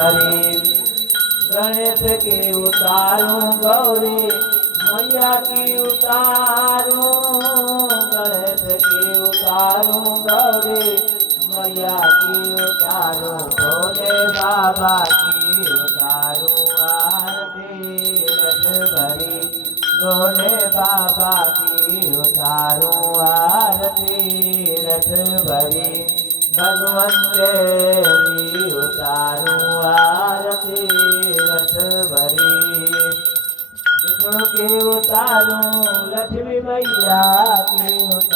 हरि गणेश की उतारूं गौरी मैया की उतारूं गणेश की उतारूं गौरी मैया की उतारूं भोले बाबा की उतारूं आरती रस भरी भोले बाबा की उतारूं आरती रस भरी भगवंत तेरी उतारूं आरती रस भरी विष्णु की उतारूं लक्ष्मी मैया की उतारूं